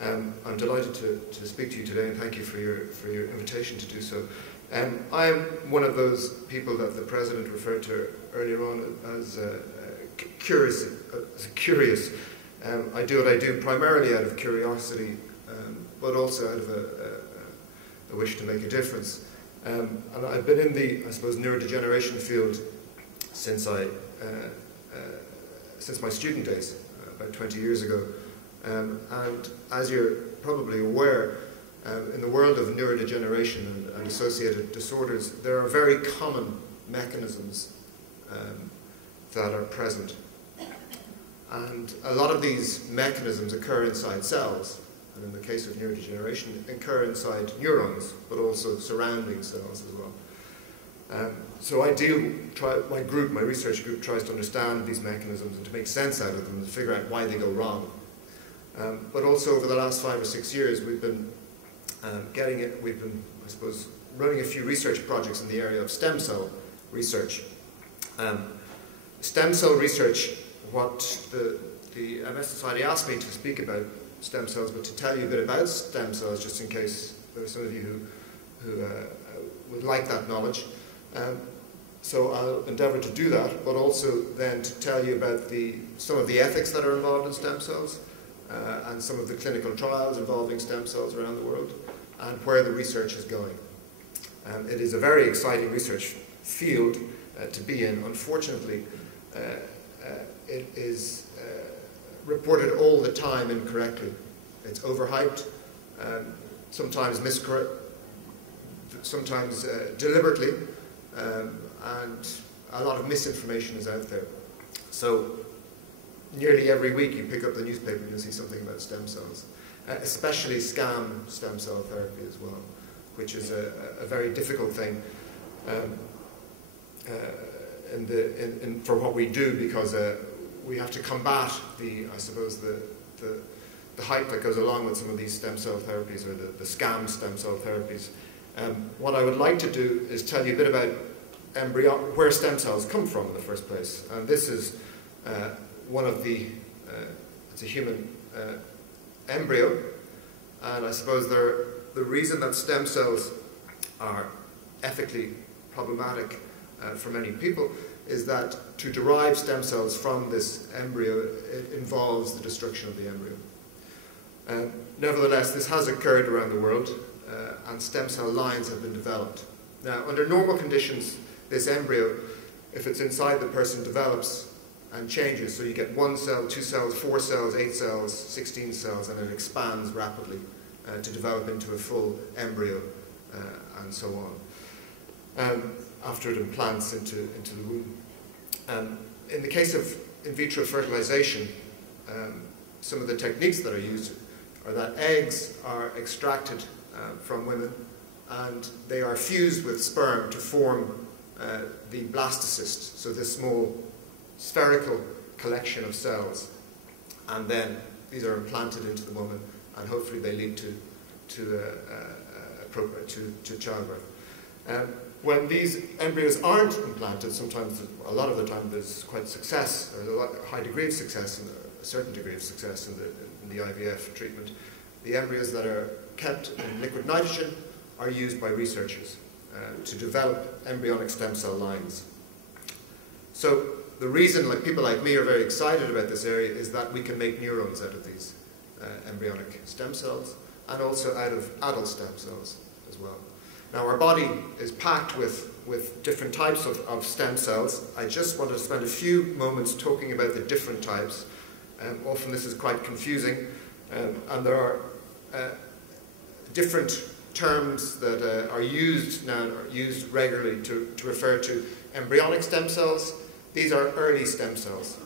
I'm delighted to speak to you today, and thank you for your invitation to do so. I am one of those people that the President referred to earlier on as curious. I do what I do primarily out of curiosity, but also out of a wish to make a difference. And I've been in the, I suppose, neurodegeneration field since my student days, about 20 years ago. And as you're probably aware, in the world of neurodegeneration and associated disorders, there are very common mechanisms that are present. And a lot of these mechanisms occur inside cells, and in the case of neurodegeneration, occur inside neurons, but also surrounding cells as well. So my research group tries to understand these mechanisms and to make sense out of them and to figure out why they go wrong. But also over the last 5 or 6 years, we've been I suppose, running a few research projects in the area of stem cell research. Stem cell research, what the MS Society asked me to speak about stem cells, but to tell you a bit about stem cells, just in case there are some of you who would like that knowledge. So I'll endeavour to do that, but also then to tell you about some of the ethics that are involved in stem cells, and some of the clinical trials involving stem cells around the world, and where the research is going. It is a very exciting research field to be in. Unfortunately, it is reported all the time incorrectly. It's overhyped, sometimes sometimes deliberately, and a lot of misinformation is out there. So nearly every week you pick up the newspaper and you'll see something about stem cells, especially scam stem cell therapy as well, which is a very difficult thing for what we do, because we have to combat the hype that goes along with some of these stem cell therapies, or the scam stem cell therapies. What I would like to do is tell you a bit about where stem cells come from in the first place. And this is it's a human embryo, and I suppose the reason that stem cells are ethically problematic for many people is that to derive stem cells from this embryo, it involves the destruction of the embryo. Nevertheless, this has occurred around the world, and stem cell lines have been developed. Now, under normal conditions, this embryo, if it's inside the person, develops and changes. So you get 1 cell, 2 cells, 4 cells, 8 cells, 16 cells, and it expands rapidly to develop into a full embryo, and so on, after it implants into the womb. In the case of in vitro fertilization, some of the techniques that are used are that eggs are extracted from women, and they are fused with sperm to form the blastocyst, so this small spherical collection of cells, and then these are implanted into the woman, and hopefully they lead to childbirth. When these embryos aren't implanted, sometimes, a lot of the time, there's quite success, or a high degree of success, and a certain degree of success in the IVF treatment. The embryos that are kept in liquid nitrogen are used by researchers to develop embryonic stem cell lines. So the reason people like me are very excited about this area is that we can make neurons out of these embryonic stem cells, and also out of adult stem cells as well. Now, our body is packed with different types of stem cells. I just want to spend a few moments talking about the different types. Often this is quite confusing, and there are different terms that are used now, are used regularly to refer to embryonic stem cells. These are early stem cells.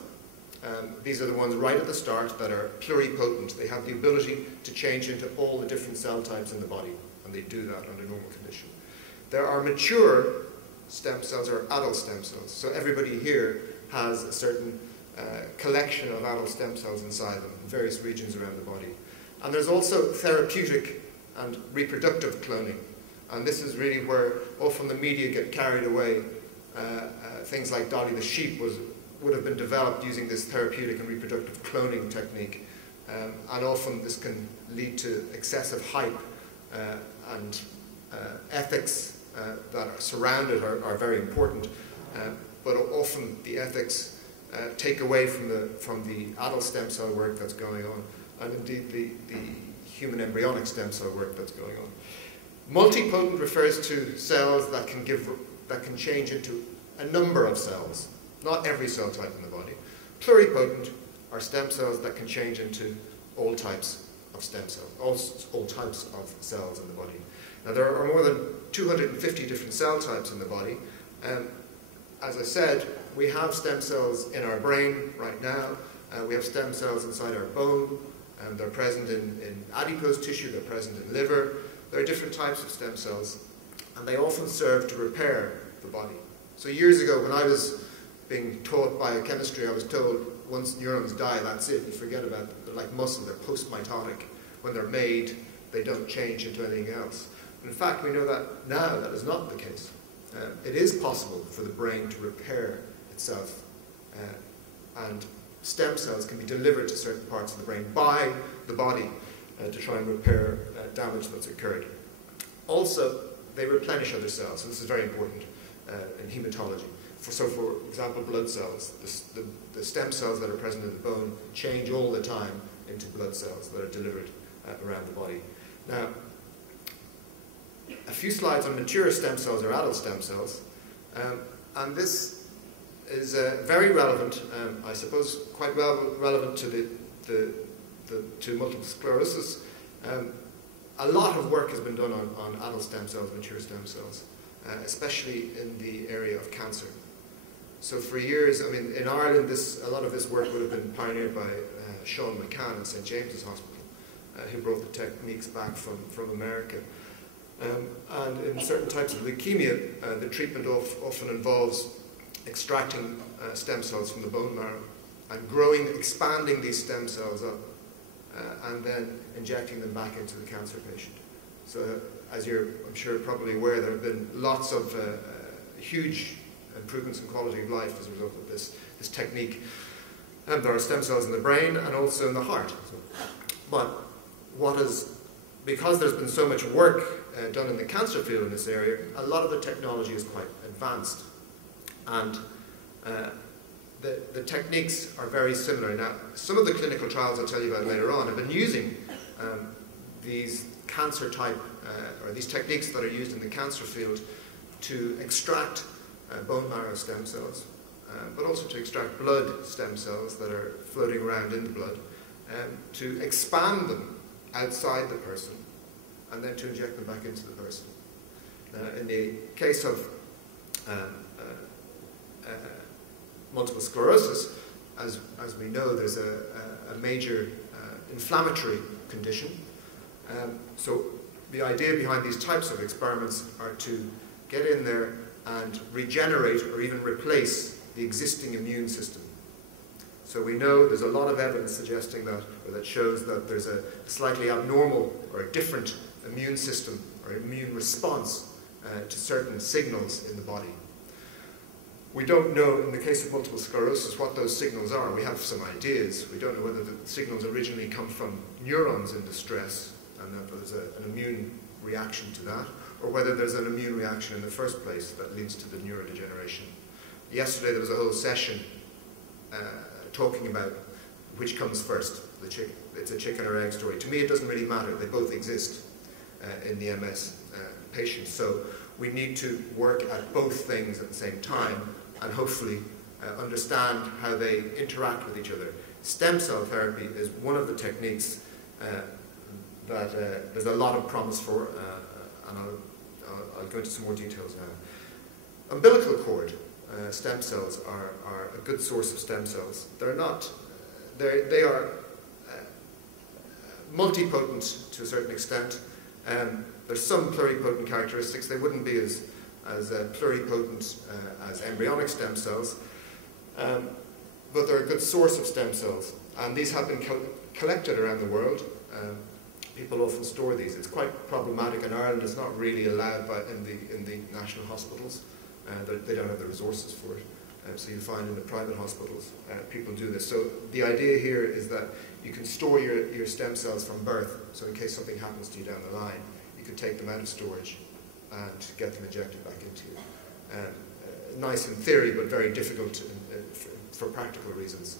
These are the ones right at the start that are pluripotent. They have the ability to change into all the different cell types in the body, and they do that under normal condition. There are mature stem cells, or adult stem cells. So everybody here has a certain collection of adult stem cells inside them in various regions around the body. And there's also therapeutic and reproductive cloning. And this is really where often the media get carried away. Things like Dolly the sheep would have been developed using this therapeutic and reproductive cloning technique, and often this can lead to excessive hype, and ethics that are surrounded are very important, but often the ethics take away from the adult stem cell work that's going on, and indeed the human embryonic stem cell work that's going on. Multipotent refers to cells that can change into a number of cells, not every cell type in the body. Pluripotent are stem cells that can change into all types of stem cells, all types of cells in the body. Now there are more than 250 different cell types in the body. As I said, we have stem cells in our brain right now. We have stem cells inside our bone. They're present in adipose tissue, they're present in liver. There are different types of stem cells, and they often serve to repair the body. So years ago, when I was being taught biochemistry, I was told once neurons die, that's it, you forget about them. They're like muscle, they're post-mitotic. When they're made, they don't change into anything else. And in fact, we know that now that is not the case. It is possible for the brain to repair itself, and stem cells can be delivered to certain parts of the brain by the body to try and repair damage that's occurred. Also, they replenish other cells, and this is very important in hematology. So for example, blood cells, the stem cells that are present in the bone change all the time into blood cells that are delivered around the body. Now, a few slides on mature stem cells or adult stem cells, and this is very relevant, I suppose quite relevant to to multiple sclerosis. A lot of work has been done on adult stem cells, mature stem cells, especially in the area of cancer. So for years, I mean, in Ireland, a lot of this work would have been pioneered by Sean McCann at St. James's Hospital, who brought the techniques back from America. And in certain types of leukemia, the treatment often involves extracting stem cells from the bone marrow and expanding these stem cells up, and then injecting them back into the cancer patient. So as you're, I'm sure, probably aware, there have been lots of huge improvements in quality of life as a result of this technique. There are stem cells in the brain and also in the heart. But because there's been so much work done in the cancer field in this area, a lot of the technology is quite advanced. And the techniques are very similar. Now, some of the clinical trials I'll tell you about later on have been using these cancer type, or these techniques that are used in the cancer field to extract bone marrow stem cells, but also to extract blood stem cells that are floating around in the blood, to expand them outside the person, and then to inject them back into the person. In the case of multiple sclerosis, as we know, there's a major inflammatory condition. So the idea behind these types of experiments are to get in there and regenerate or even replace the existing immune system. So we know there's a lot of evidence suggesting that, or that shows that there's a slightly abnormal or a different immune system or immune response to certain signals in the body. We don't know, in the case of multiple sclerosis, what those signals are. We have some ideas. We don't know whether the signals originally come from neurons in distress and that there's an immune reaction to that, or whether there's an immune reaction in the first place that leads to the neurodegeneration. Yesterday there was a whole session talking about which comes first, the chicken. It's a chicken or egg story. To me it doesn't really matter. They both exist in the MS patients. So we need to work at both things at the same time and hopefully understand how they interact with each other. Stem cell therapy is one of the techniques that there's a lot of promise for, and I'll go into some more details now. Umbilical cord stem cells are a good source of stem cells. They are multipotent to a certain extent. There's some pluripotent characteristics. They wouldn't be as pluripotent as embryonic stem cells, but they're a good source of stem cells. And these have been collected around the world. People often store these. It's quite problematic in Ireland. It's not really allowed in the national hospitals. They don't have the resources for it. So you find in the private hospitals, people do this. So the idea here is that you can store your stem cells from birth, so in case something happens to you down the line, you can take them out of storage and get them injected back into you. Nice in theory, but very difficult for practical reasons.